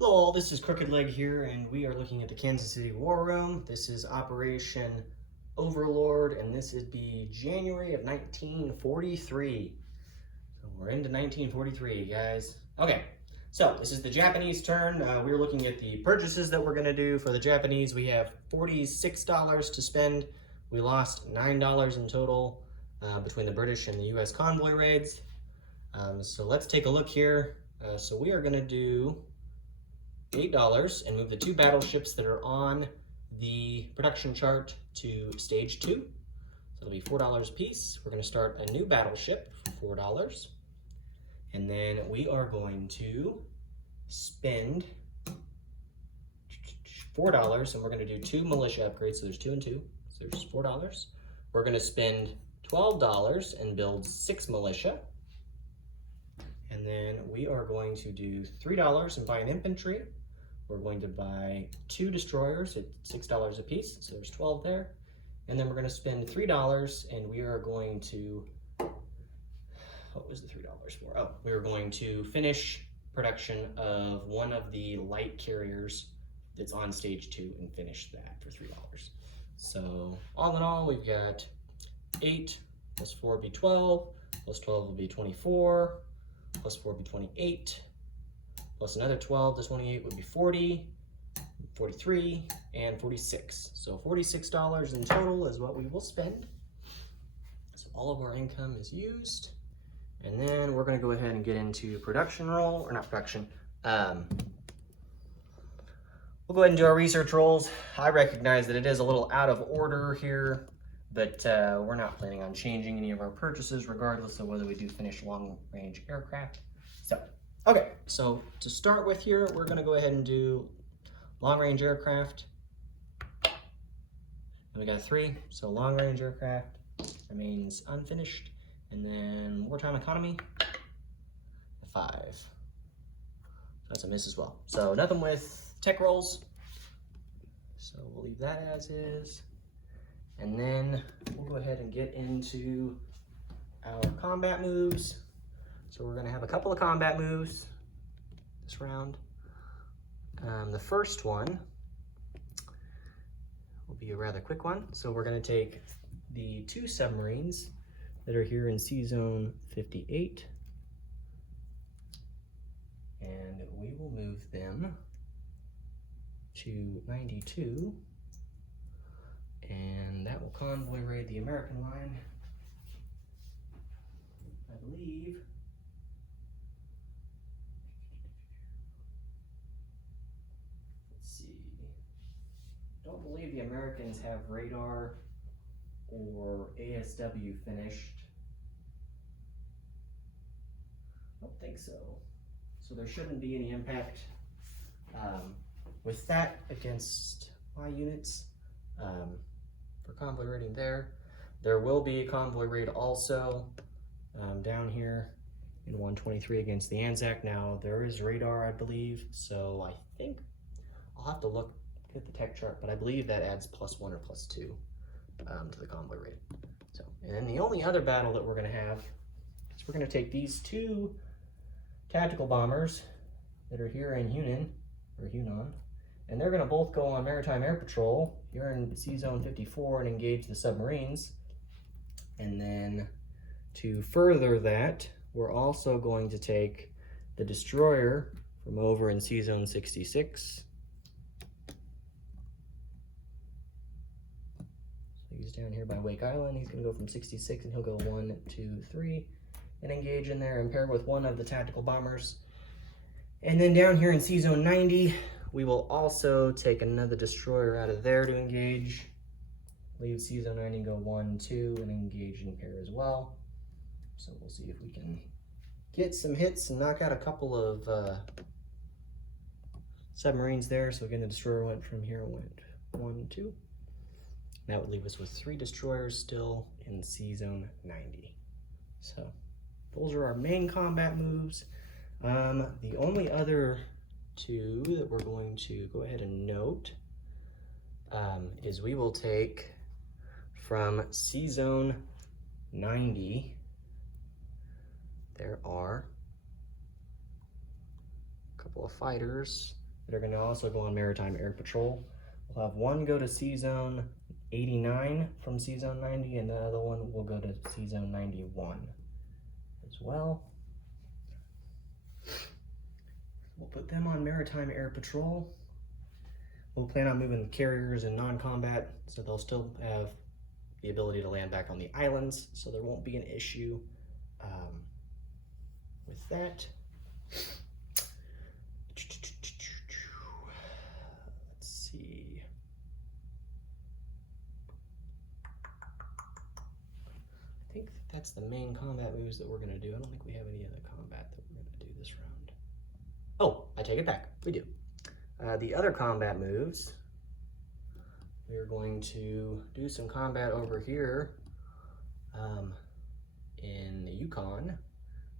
Hello all, this is Crooked Leg here, and we are looking at the Kansas City War Room. This is Operation Overlord, and this would be January of 1943. So we're into 1943, guys. Okay, so this is the Japanese turn. We're looking at the purchases that we're going to do for the Japanese. We have $46 to spend. We lost $9 in total between the British and the U.S. convoy raids. So let's take a look here. So we are going to do $8 and move the two battleships that are on the production chart to stage 2. So it'll be $4 a piece. We're going to start a new battleship for $4. And then we are going to spend $4 and we're going to do 2 militia upgrades. So there's 2 and 2. So there's $4. We're going to spend $12 and build 6 militia. And then we are going to do $3 and buy an infantry. We're going to buy 2 destroyers at $6 a piece, so there's 12 there. And then we're going to spend $3 and we are going to, what was the $3 for? Oh, we are going to finish production of one of the light carriers that's on stage 2 and finish that for $3. So all in all, we've got 8 plus 4 will be 12, plus 12 will be 24, plus 4 would be 28, plus another 12 to 28 would be 40, 43, and 46. So $46 in total is what we will spend. So all of our income is used. And then we're going to go ahead and get into production roll, or not production. We'll go ahead and do our research rolls. I recognize that it is a little out of order here, but we're not planning on changing any of our purchases regardless of whether we do finish long-range aircraft. So, okay, so to start with here, we're going to go ahead and do long-range aircraft. And we got 3, so long-range aircraft remains unfinished. And then wartime economy, 5. That's a miss as well. So nothing with tech rolls. So we'll leave that as is. And then we'll go ahead and get into our combat moves. So we're going to have a couple of combat moves this round. The first one will be a rather quick one. So we're going to take the 2 submarines that are here in Sea Zone 58, and we will move them to 92. And that will convoy raid the American line, I believe. Let's see. Don't believe the Americans have radar or ASW finished. I don't think so. So there shouldn't be any impact with that against my units. For convoy raiding there. There will be a convoy raid also down here in 123 against the Anzac. Now there is radar, I believe, so I think I'll have to look at the tech chart, but I believe that adds +1 or +2 to the convoy raid. So, and then the only other battle that we're going to have is we're going to take these 2 tactical bombers that are here in Hunan, and they're going to both go on maritime air patrol here in Sea Zone 54 and engage the submarines. And then to further that, we're also going to take the destroyer from over in Sea Zone 66. So he's down here by Wake Island. He's going to go from 66 and he'll go 1, 2, 3 and engage in there and pair with one of the tactical bombers. And then down here in Sea Zone 90, we will also take another destroyer out of there to engage. Leave Sea Zone 90 and go 1, 2 and engage in pair as well. So we'll see if we can get some hits and knock out a couple of submarines there. So again, the destroyer went from here, went 1, 2. That would leave us with 3 destroyers still in Sea Zone 90. So those are our main combat moves. The only other 2 that we're going to go ahead and note is we will take from Sea Zone 90, there are a couple of fighters that are going to also go on Maritime Air Patrol. We'll have one go to C-Zone 89 from C-Zone 90, and the other one will go to C-Zone 91 as well. We'll put them on Maritime Air Patrol. We'll plan on moving the carriers in non-combat, so they'll still have the ability to land back on the islands, so there won't be an issue with that. Let's see. I think that's the main combat moves that we're going to do. I don't think we have any other combat that we're going to do this round. Oh, I take it back. We do. The other combat moves, we're going to do some combat over here in the Yukon.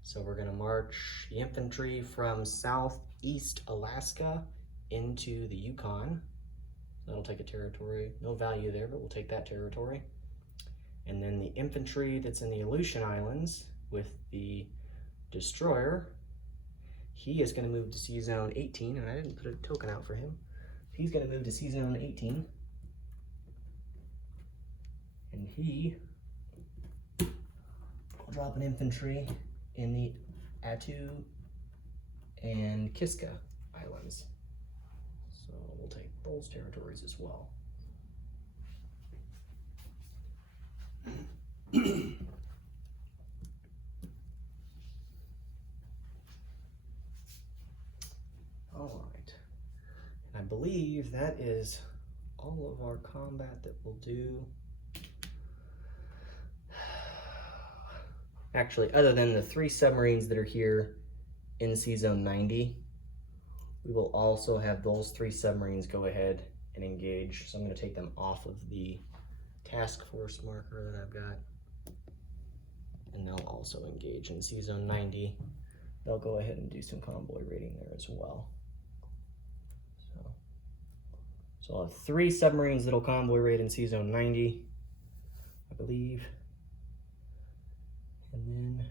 So we're going to march the infantry from southeast Alaska into the Yukon. That'll take a territory, no value there, but we'll take that territory. And then the infantry that's in the Aleutian Islands with the destroyer, he is going to move to C-Zone 18, and I didn't put a token out for him. He's going to move to C-Zone 18. And he will drop an infantry in the Attu and Kiska Islands. So we'll take those territories as well. All right, and I believe that is all of our combat that we'll do. Actually, other than the 3 submarines that are here in C-Zone 90, we will also have those 3 submarines go ahead and engage. So I'm going to take them off of the task force marker that I've got, and they'll also engage in C-Zone 90. They'll go ahead and do some convoy raiding there as well. So I'll have 3 submarines that'll convoy raid in C-Zone 90, I believe. And then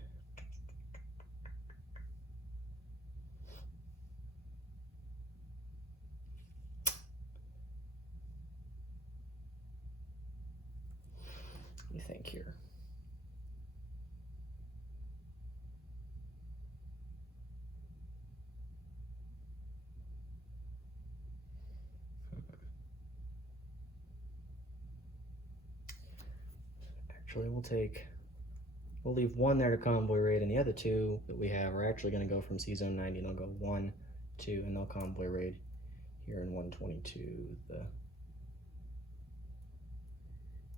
let me think here. Actually, we'll leave 1 there to convoy raid, and the other 2 that we have are actually going to go from C-Zone 90, and they'll go 1, 2, and they'll convoy raid here in 122. The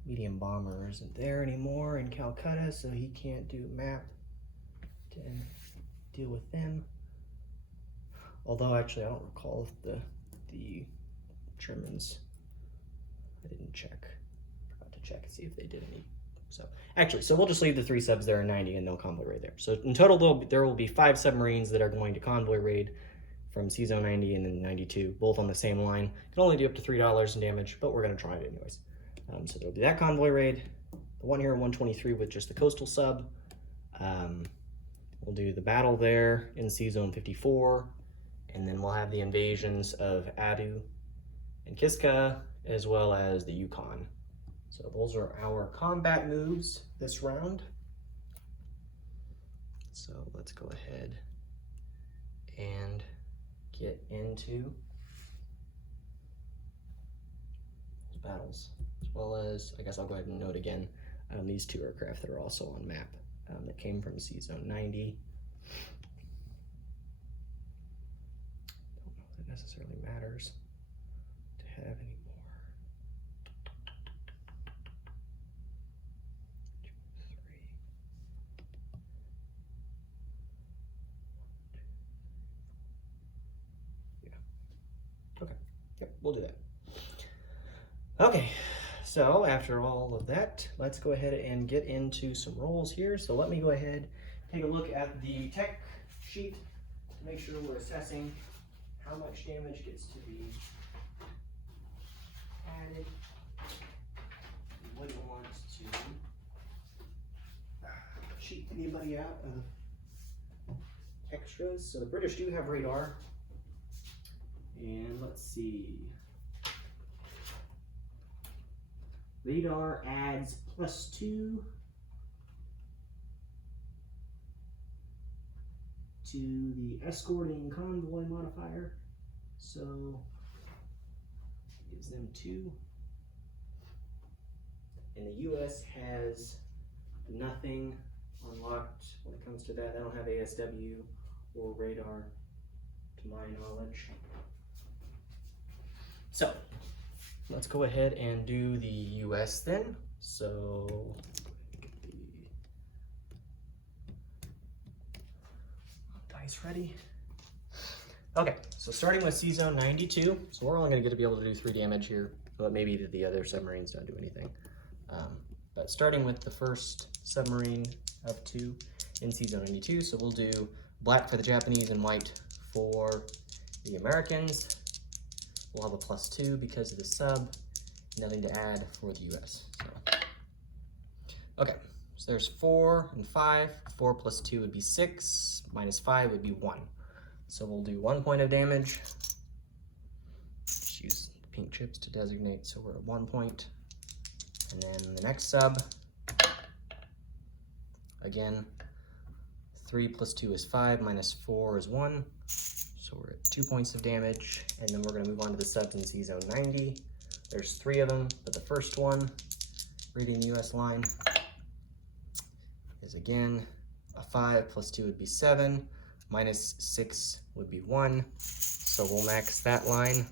medium bomber isn't there anymore in Calcutta, so he can't do map to deal with them. Although, actually, I don't recall if the Germans, I didn't check. Forgot to check and see if they did any. So actually, we'll just leave the 3 subs there in 90 and they'll convoy raid there. So in total, there will be 5 submarines that are going to convoy raid from C-Zone 90 and then 92, both on the same line. Can only do up to $3 in damage, but we're going to try it anyways. So there'll be that convoy raid, the one here in 123 with just the coastal sub. We'll do the battle there in C-Zone 54, and then we'll have the invasions of Attu and Kiska, as well as the Yukon. So those are our combat moves this round. So let's go ahead and get into battles, as well as, I guess I'll go ahead and note again, these 2 aircraft that are also on map that came from C-Zone 90. Don't know if it necessarily matters to have any. Yep, we'll do that. Okay, so after all of that, let's go ahead and get into some rolls here. So let me go ahead, take a look at the tech sheet to make sure we're assessing how much damage gets to be added. We wouldn't want to cheat anybody out of extras. So the British do have radar. And let's see. Radar adds +2 to the escorting convoy modifier. So gives them 2. And the US has nothing unlocked when it comes to that. They don't have ASW or radar to my knowledge. So let's go ahead and do the US then. So get the dice ready. Okay, so starting with C-Zone 92. So we're only going to be able to do 3 damage here, but maybe the other submarines don't do anything. But starting with the first submarine of 2 in C-Zone 92, so we'll do black for the Japanese and white for the Americans. We'll have a +2 because of the sub, nothing to add for the US. So. Okay, so there's 4 and 5. 4 + 2 would be 6, -5 would be 1. So we'll do 1 point of damage. Just use the pink chips to designate, so we're at 1 point. And then the next sub, again, 3 + 2 is 5, -4 is 1. So we're at 2 points of damage. And then we're going to move on to the subs in C-Zone 90. There's 3 of them, but the first one, reading the US line, is again a 5 + 2 would be 7, -6 would be 1. So we'll max that line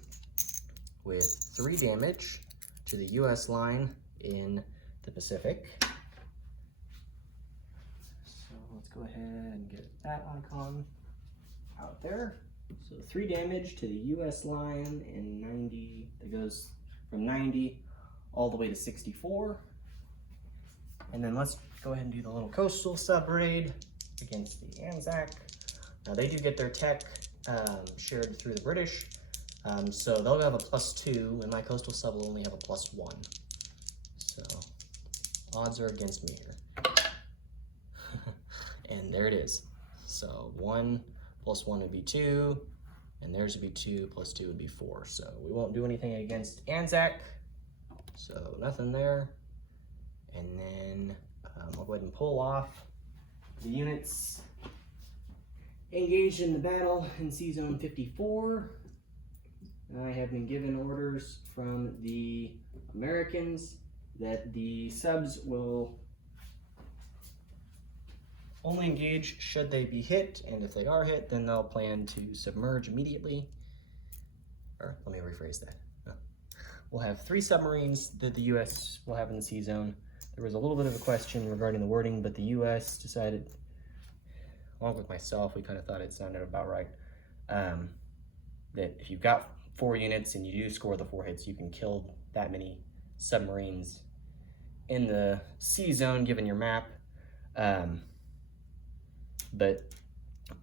with 3 damage to the US line in the Pacific. So let's go ahead and get that icon out there. So 3 damage to the US line in 90, that goes from 90 all the way to 64. And then let's go ahead and do the little coastal sub raid against the Anzac. Now they do get their tech shared through the British, so they'll have a +2, and my coastal sub will only have a +1. So odds are against me here. And there it is. So 1 + 1 would be 2, and theirs would be 2 + 2 would be 4. So we won't do anything against Anzac, so nothing there. And then I'll go ahead and pull off the units engaged in the battle in C-Zone 54. I have been given orders from the Americans that the subs will only engage should they be hit, and if they are hit, then they'll plan to submerge immediately. Or let me rephrase that. We'll have 3 submarines that the US will have in the C-Zone. There was a little bit of a question regarding the wording, but the US decided, along with myself, we kind of thought it sounded about right, that if you've got 4 units and you do score the 4 hits, you can kill that many submarines in the C-Zone given your map. But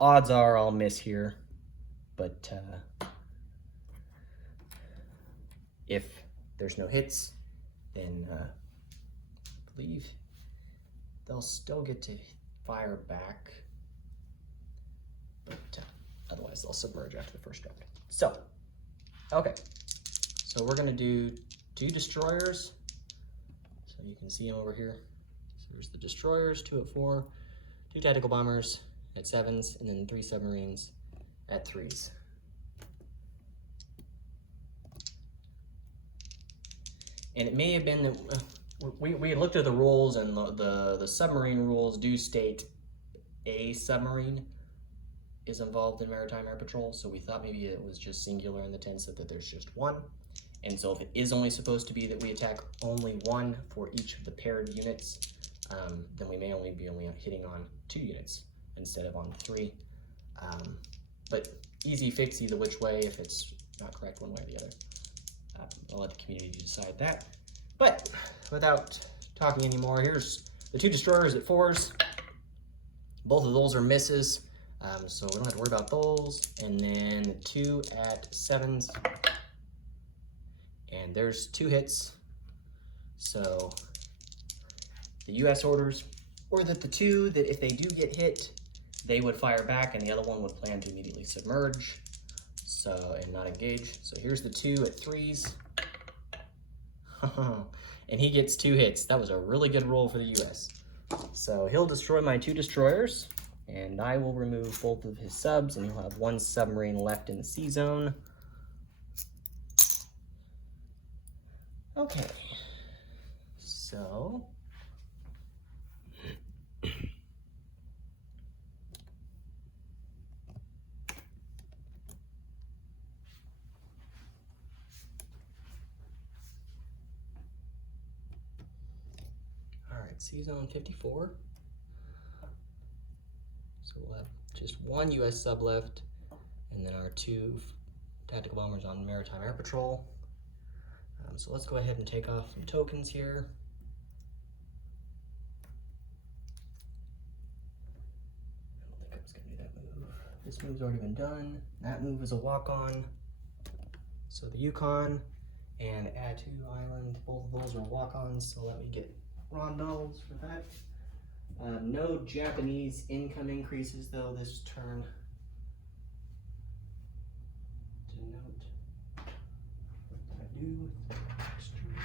odds are I'll miss here. But if there's no hits, then I believe they'll still get to fire back. But otherwise they'll submerge after the first round. So, okay. So we're gonna do 2 destroyers. So you can see them over here. So there's the destroyers, 2 at 4, 2 tactical bombers at 7s, and then 3 submarines at 3s. And it may have been that we looked at the rules, and the submarine rules do state a submarine is involved in maritime air patrol, so we thought maybe it was just singular in the sense that there's just 1. And so if it is only supposed to be that we attack only 1 for each of the paired units, then we may only be hitting on 2 units instead of on 3. But easy fix either which way if it's not correct one way or the other. I'll let the community decide that. But without talking anymore, here's the 2 destroyers at 4s. Both of those are misses, so we don't have to worry about those. And then the 2 at 7s. And there's 2 hits. So the US orders, or that the 2 that if they do get hit, they would fire back and the other one would plan to immediately submerge. So, and not engage. So here's the 2 at 3s. And he gets 2 hits. That was a really good roll for the US. So he'll destroy my 2 destroyers, and I will remove both of his subs, and he'll have 1 submarine left in the C zone. Okay, so C zone 54. So we'll have just 1 US sub left, and then our 2 tactical bombers on maritime air patrol. So let's go ahead and take off some tokens here. I don't think I was going to do that move. This move's already been done. That move is a walk-on. So the Yukon and Attu Island, both of those are walk-ons, so let me get rondels for that. No Japanese income increases though this turn. To note, what did I do with extras?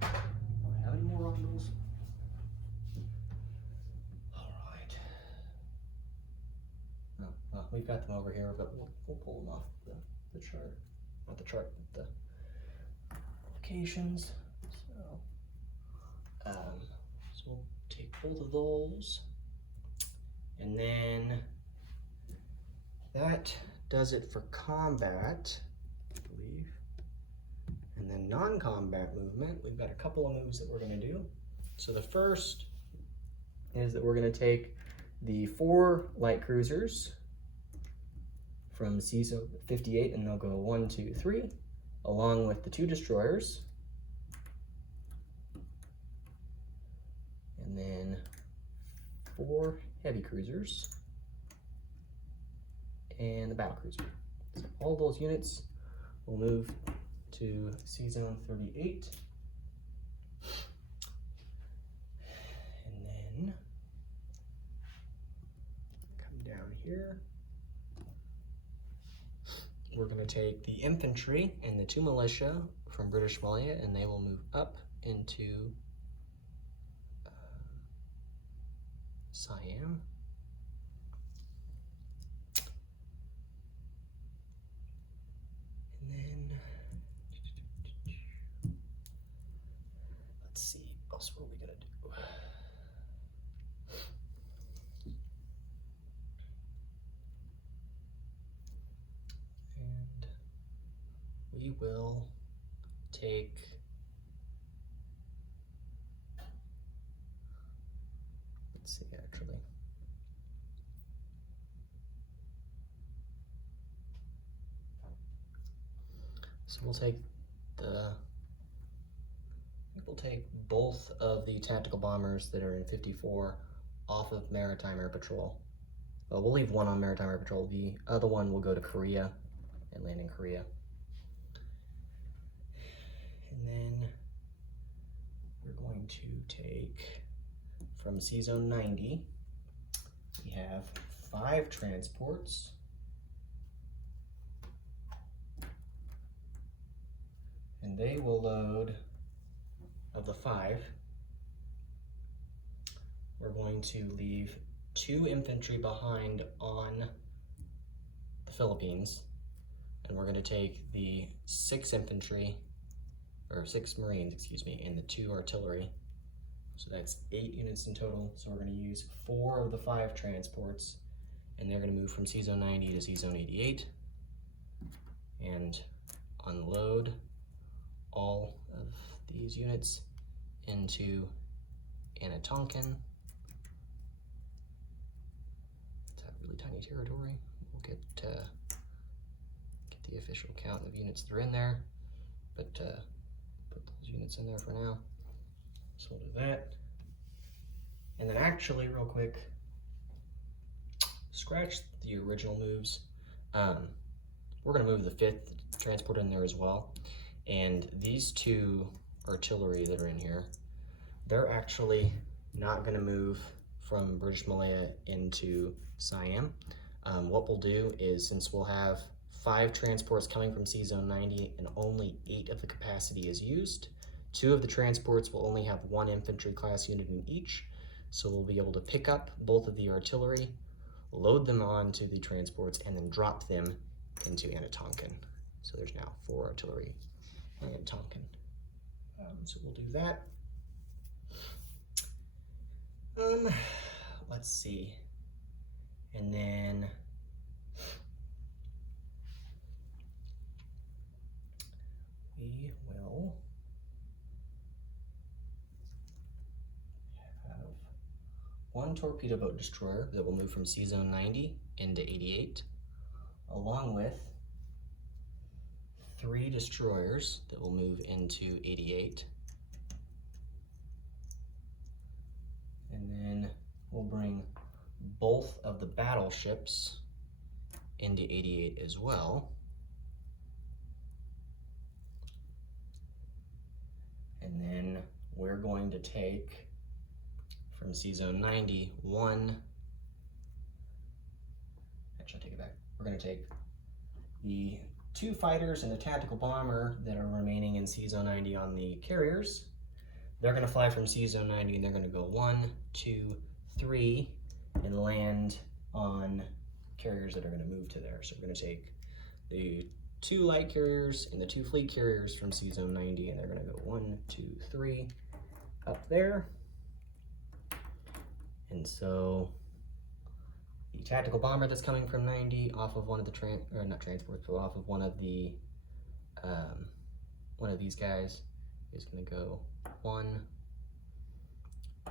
Do I have any more rondels? Alright. No, well, we've got them over here, but we'll pull them off the chart. Not the chart, but the locations. So we'll take both of those, and then that does it for combat, I believe. And then non-combat movement, we've got a couple of moves that we're going to do. So the first is that we're going to take the 4 light cruisers from CISO 58, and they'll go 1, 2, 3, along with the 2 destroyers. And then 4 heavy cruisers and the battle cruiser. So all those units will move to C zone 38. And then come down here. We're going to take the infantry and the 2 militia from British Malaya, and they will move up into Siam. And then let's see, what else were we gonna do? And we will take actually. So we'll take both of the tactical bombers that are in 54 off of maritime air patrol. Well, we'll leave 1 on maritime air patrol. The other one will go to Korea and land in Korea. And then we're going to take from C zone 90, we have 5 transports. And they will load, of the 5, we're going to leave 2 infantry behind on the Philippines. And we're going to take the 6 infantry, or 6 Marines, excuse me, and the 2 artillery. So that's 8 units in total. So we're going to use 4 of the 5 transports, and they're going to move from C zone 90 to C zone 88 and unload all of these units into Anatonkin. It's a really tiny territory. We'll get the official count of units that are in there, but put those units in there for now. So we'll do that. And then actually, real quick, scratch the original moves. We're gonna move the 5th transport in there as well. And these 2 artillery that are in here, they're actually not gonna move from British Malaya into Siam. What we'll do is, since we'll have 5 transports coming from C-Zone 90 and only 8 of the capacity is used. 2 of the transports will only have 1 infantry class unit in each, so we'll be able to pick up both of the artillery, load them onto the transports, and then drop them into Anatonkin. So there's now 4 artillery in Anatonkin. So we'll do that. Let's see. And then we will have 1 torpedo boat destroyer that will move from C-Zone 90 into 88, along with 3 destroyers that will move into 88. And then we'll bring both of the battleships into 88 as well. And then we're going to take from C-Zone 90 actually take it back. We're going to take the 2 fighters and the tactical bomber that are remaining in C-Zone 90 on the carriers. They're going to fly from C-Zone 90 and they're going to go 1, 2, 3 and land on carriers that are going to move to there. So we're going to take the 2 light carriers and the 2 fleet carriers from C-Zone 90 and they're going to go 1, 2, 3 up there. And so the tactical bomber that's coming from 90 off of one of the not transports, but off of one of the one of these guys is going to go 1,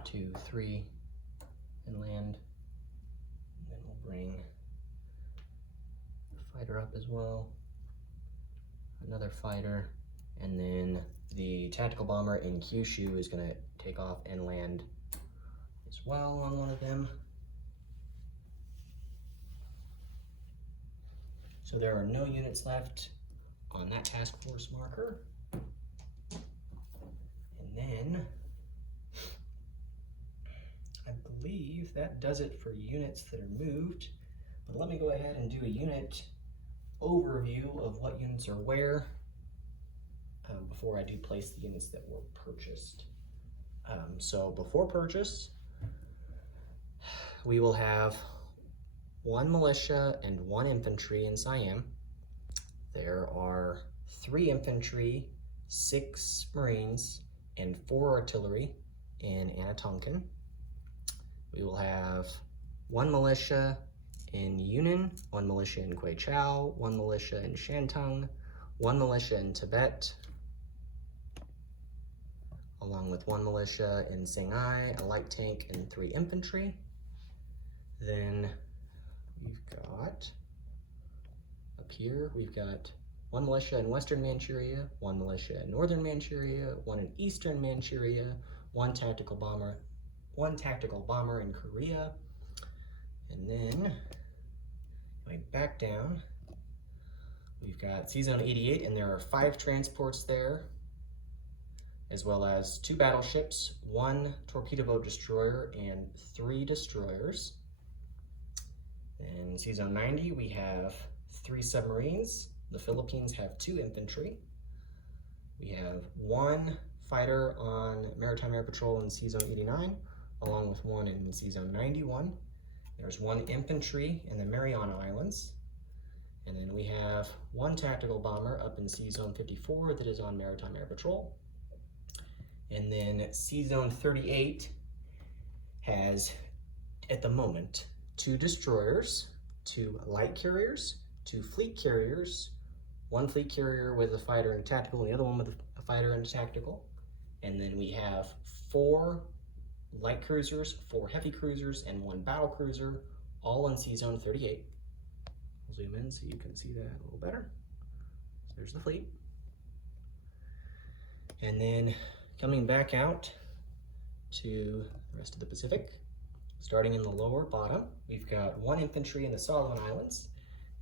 2, 3 and land. And then we'll bring the fighter up as well, another fighter, and then the tactical bomber in Kyushu is going to take off and land as well on one of them. So there are no units left on that task force marker. And then I believe that does it for units that are moved. But let me go ahead and do a unit overview of what units are where before I do place the units that were purchased. So before purchase, we will have 1 militia and 1 infantry in Siam. There are 3 infantry, 6 marines, and 4 artillery in Anatonkin. We will have 1 militia in Yunnan, 1 militia in Kwaichao, 1 militia in Shantung, 1 militia in Tibet, along with 1 militia in Singhai, a light tank, and 3 infantry. Then we've got, up here, we've got 1 militia in Western Manchuria, 1 militia in Northern Manchuria, 1 in Eastern Manchuria, 1 tactical bomber in Korea. And then, going back down, we've got C-Zone 88, and there are 5 transports there, as well as 2 battleships, 1 torpedo boat destroyer, and 3 destroyers. In C-Zone 90, we have 3 submarines. The Philippines have 2 infantry. We have 1 fighter on Maritime Air Patrol in C-Zone 89, along with 1 in C-Zone 91. There's 1 infantry in the Mariana Islands. And then we have 1 tactical bomber up in C-Zone 54 that is on Maritime Air Patrol. And then C-Zone 38 has, at the moment, 2 destroyers, 2 light carriers, 2 fleet carriers, 1 fleet carrier with a fighter and a tactical, and the other one with a fighter and a tactical. And then we have 4 light cruisers, 4 heavy cruisers, and 1 battle cruiser, all in C-Zone 38. I'll zoom in so you can see that a little better. So there's the fleet. And then coming back out to the rest of the Pacific, starting in the lower bottom, we've got 1 infantry in the Solomon Islands,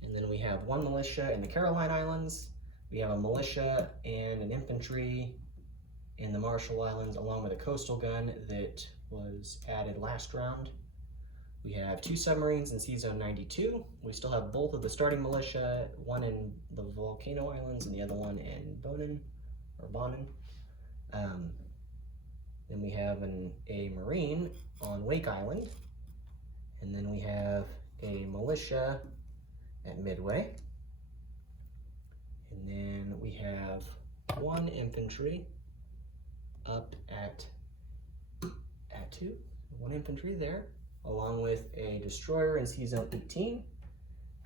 and then we have 1 militia in the Caroline Islands. We have a militia and an infantry in the Marshall Islands, along with a coastal gun that was added last round. We have 2 submarines in Sea Zone 92. We still have both of the starting militia, one in the Volcano Islands and the other one in Bonin. Then we have a Marine on Wake Island. And then we have a militia at Midway. And then we have 1 infantry up at 2. 1 infantry there, along with a destroyer in Sea Zone 18.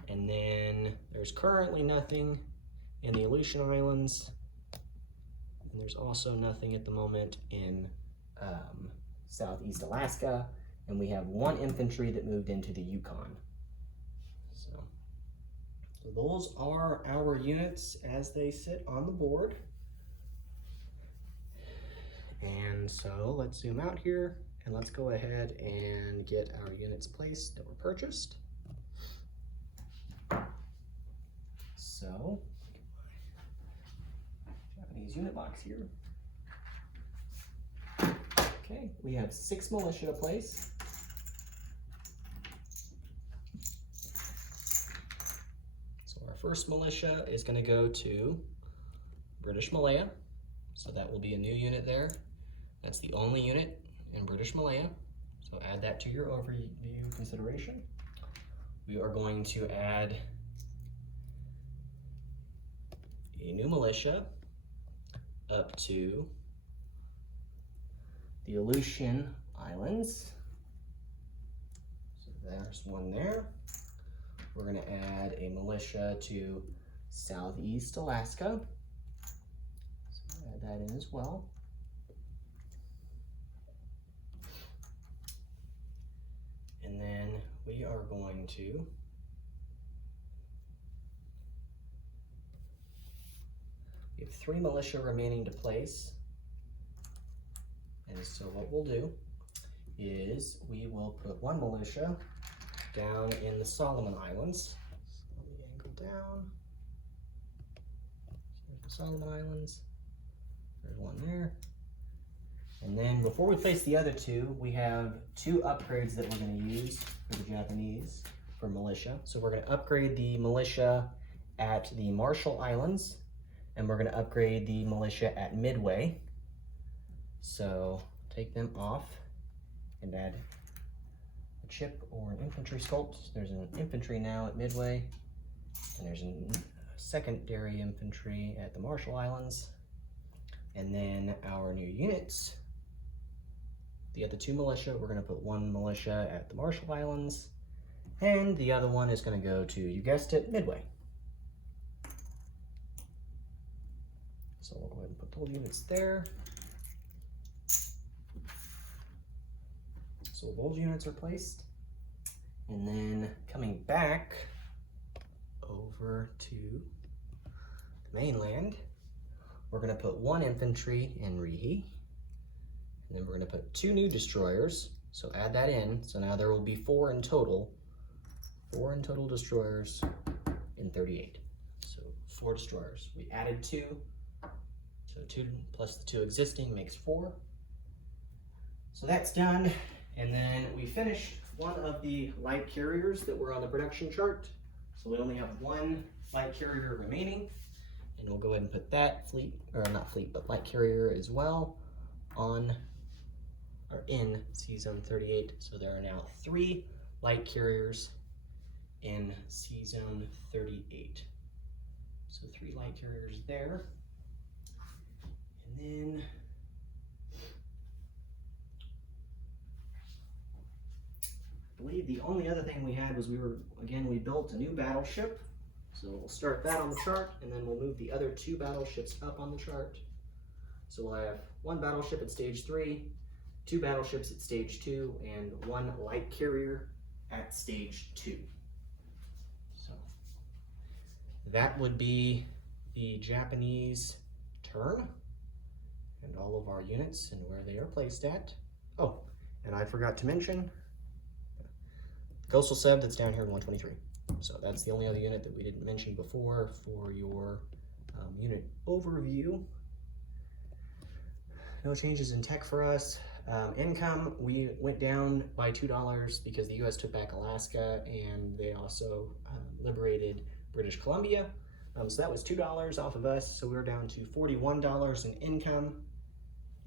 And then there's currently nothing in the Aleutian Islands. And there's also nothing at the moment in Southeast Alaska. And we have 1 infantry that moved into the Yukon. So those are our units as they sit on the board. And so let's zoom out here and let's go ahead and get our units placed that were purchased. So, Japanese unit box here. Okay, we have 6 militia to place. So our first militia is going to go to British Malaya. So that will be a new unit there. That's the only unit in British Malaya. So add that to your overview consideration. We are going to add a new militia up to the Aleutian Islands. So there's one there. We're going to add a militia to Southeast Alaska. So add that in as well. And then we are going to we have 3 militia remaining to place. And so what we'll do is we will put 1 militia down in the Solomon Islands. So let me angle down. There's the Solomon Islands. There's 1 there. And then before we place the other 2, we have 2 upgrades that we're going to use for the Japanese for militia. So we're going to upgrade the militia at the Marshall Islands, and we're going to upgrade the militia at Midway. So take them off and add a chip or an infantry sculpt. There's an infantry now at Midway, and there's a secondary infantry at the Marshall Islands. And then our new units, the other 2 militia, we're going to put 1 militia at the Marshall Islands, and the other one is going to go to, you guessed it, Midway. So we'll go ahead and put those units there. So those units are placed. And then coming back over to the mainland, we're going to put 1 infantry in Rihi. And then we're going to put 2 new destroyers. So add that in. So now there will be 4 in total. 4 in total destroyers in 38. So 4 destroyers. We added 2. So 2 plus the 2 existing makes 4. So that's done. And then we finished one of the light carriers that were on the production chart. So we only have 1 light carrier remaining. And we'll go ahead and put that light carrier as well on or in Sea Zone 38. So there are now 3 light carriers in Sea Zone 38. So 3 light carriers there. And then I believe the only other thing we had was we built a new battleship. So we'll start that on the chart, and then we'll move the other 2 battleships up on the chart. So we'll have 1 battleship at stage 3, 2 battleships at stage 2, and 1 light carrier at stage 2. So that would be the Japanese turn and all of our units and where they are placed at. Oh, and I forgot to mention Coastal Sub that's down here in 123. So that's the only other unit that we didn't mention before for your unit overview. No changes in tech for us. Income, we went down by $2 because the US took back Alaska and they also liberated British Columbia. So that was $2 off of us, so we're down to $41 in income.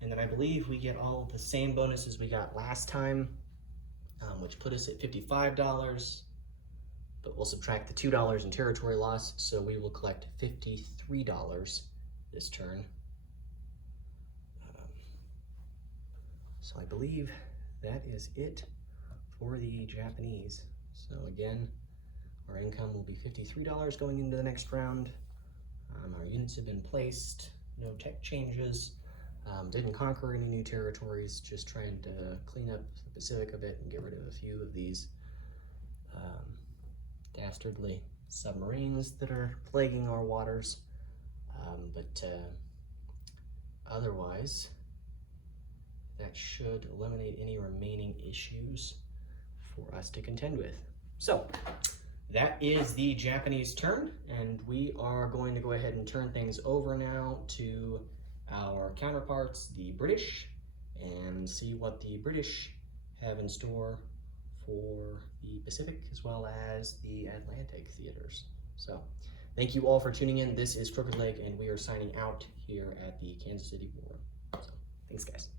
And then I believe we get all the same bonuses we got last time, which put us at $55, but we'll subtract the $2 in territory loss, so we will collect $53 this turn. So I believe that is it for the Japanese. So again, our income will be $53 going into the next round. Our units have been placed, no tech changes. Didn't conquer any new territories, just trying to clean up the Pacific a bit and get rid of a few of these dastardly submarines that are plaguing our waters. Otherwise, that should eliminate any remaining issues for us to contend with. So that is the Japanese turn, and we are going to go ahead and turn things over now to our counterparts, the British, and see what the British have in store for the Pacific as well as the Atlantic theaters. So thank you all for tuning in. This is Crooked Leg, and we are signing out here at the Kansas City War. So thanks, guys.